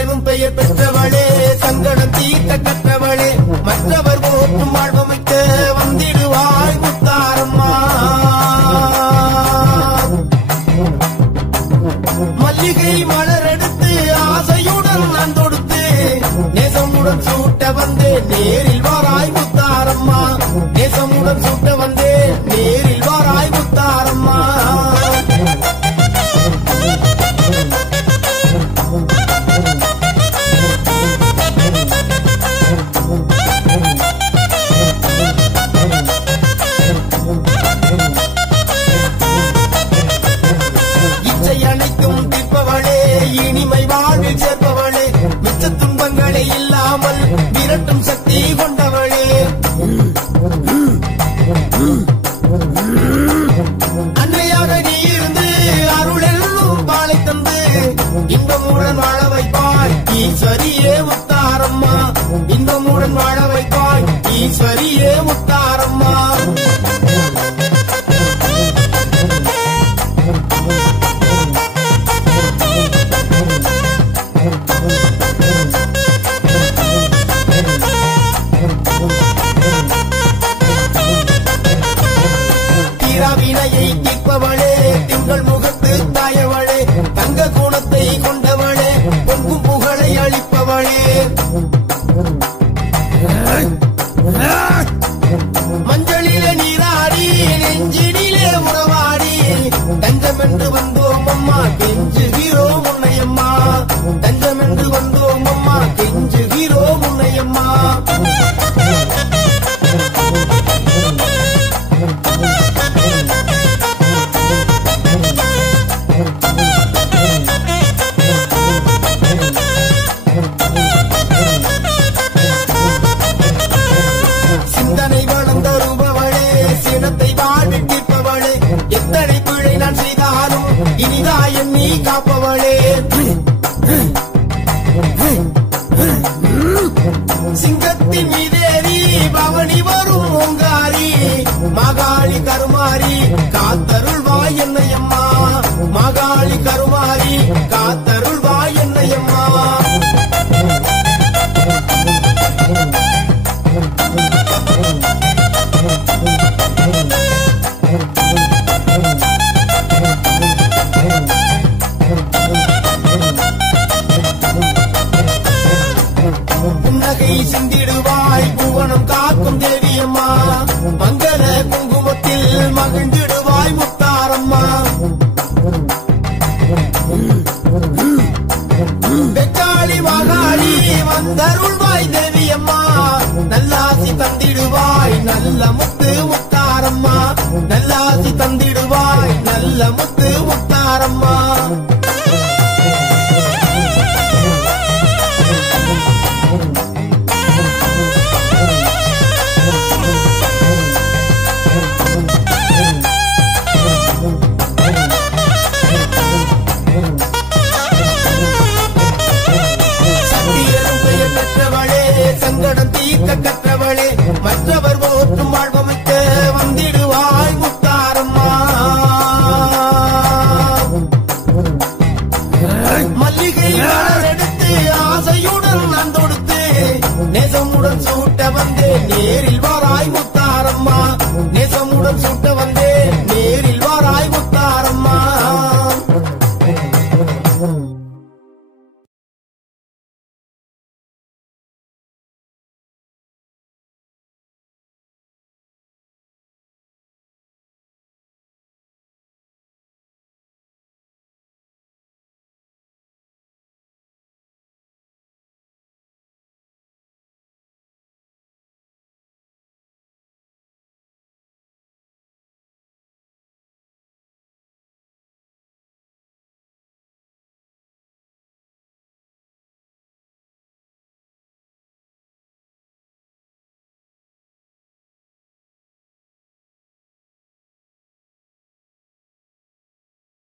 எனும் பெயர் பெற்றவளே, சங்கடம் தீர்க்க கற்றவளே, மற்றவர் போற்றும் வாழ்வமைக்க வந்திடுவாய் முத்தாரம்மா. மல்லிகை மலரெடுத்து ஆசையுடன் நான் தொடுத்து நேசமுடன் சூட்ட வந்தேன், நேரில் வாராய் முத்தாரம்மா. நேசமுடன் சூட்ட வந்தேன், நேரில் வாராய் முத்தாரம்மா. அனைத்தும் தீர்ப்பவளே, இனிமை வாழ்வில் சேர்ப்பவளே, மிச்ச துன்பங்களை இல்லாமல் விரட்டும் சக்தி கொண்டவளே. அன்னையாக நீ இருந்து அருளெல்லும் பாலை தந்து இன்பமுடன் வாழ வைப்பாய் ஈஸ்வரியே முத்தாரம்மா. இன்பமுடன் வாழ வைப்பாய் ஈஸ்வரியே முத்தாரம்மா. வினையை தீர்ப்பவளே, திங்கள் முகத்து தாயவளே, தங்க குணத்தை கொண்டவளே, பொங்கும் புகழை அளிப்பவளே. மஞ்சளிலே நீராடி நெஞ்சினிலே உறவாடி தஞ்சம் என்று வந்தோம் அம்மா, கெஞ்சுகிறோம் உன்னையம்மா. தஞ்சம் என்று வந்தோம் அம்மா, கெஞ்சுகிறோம் உன்னையம்மா. சிந்தனை வளம் தருபவளே, சினத்தை வாழ்வில் தீர்ப்பவளே, எத்தனை பிழை நான் செய்தாலும் இனிதாயம் நீ காப்பவளே. சிங்கத்தின் மீதேறி பவனி வரும் ஓங்காரி, மகாளி கருமாரி காத்தருள்வாய் என்னையம்மா. மகாளி கருமாரி காத்தருள்வாய் என்னையம்மா. புன்னகை சிந்திடுவாய் புவனம் காக்கும் தேவியம்மா. மங்கள குங்குமத்தில் மகிழ்ந்திடுவாய் முத்தாரம்மா. வெக்காளி மகாளி வந்தருள்வாய் தேவியம்மா. நல்லாசி தந்திடுவாய் நல்ல முத்து முத்தாரம்மா. நல்லாசி தந்திடுவாய் நல்ல முத்து முத்தாரம்மா. சங்கடம் தீர்க்க கற்றவளே, மற்றவர் போற்றும் வாழ்வமைக்க வந்திடுவாய் முத்தாரம்மா. மல்லிகை மலரெடுத்து ஆசையுடன் நான் தொடுத்து நேசமுடன் சூட்ட வந்தேன், நேரில் வாராய் முத்தாரம்மா. நேசமுடன் சூட்ட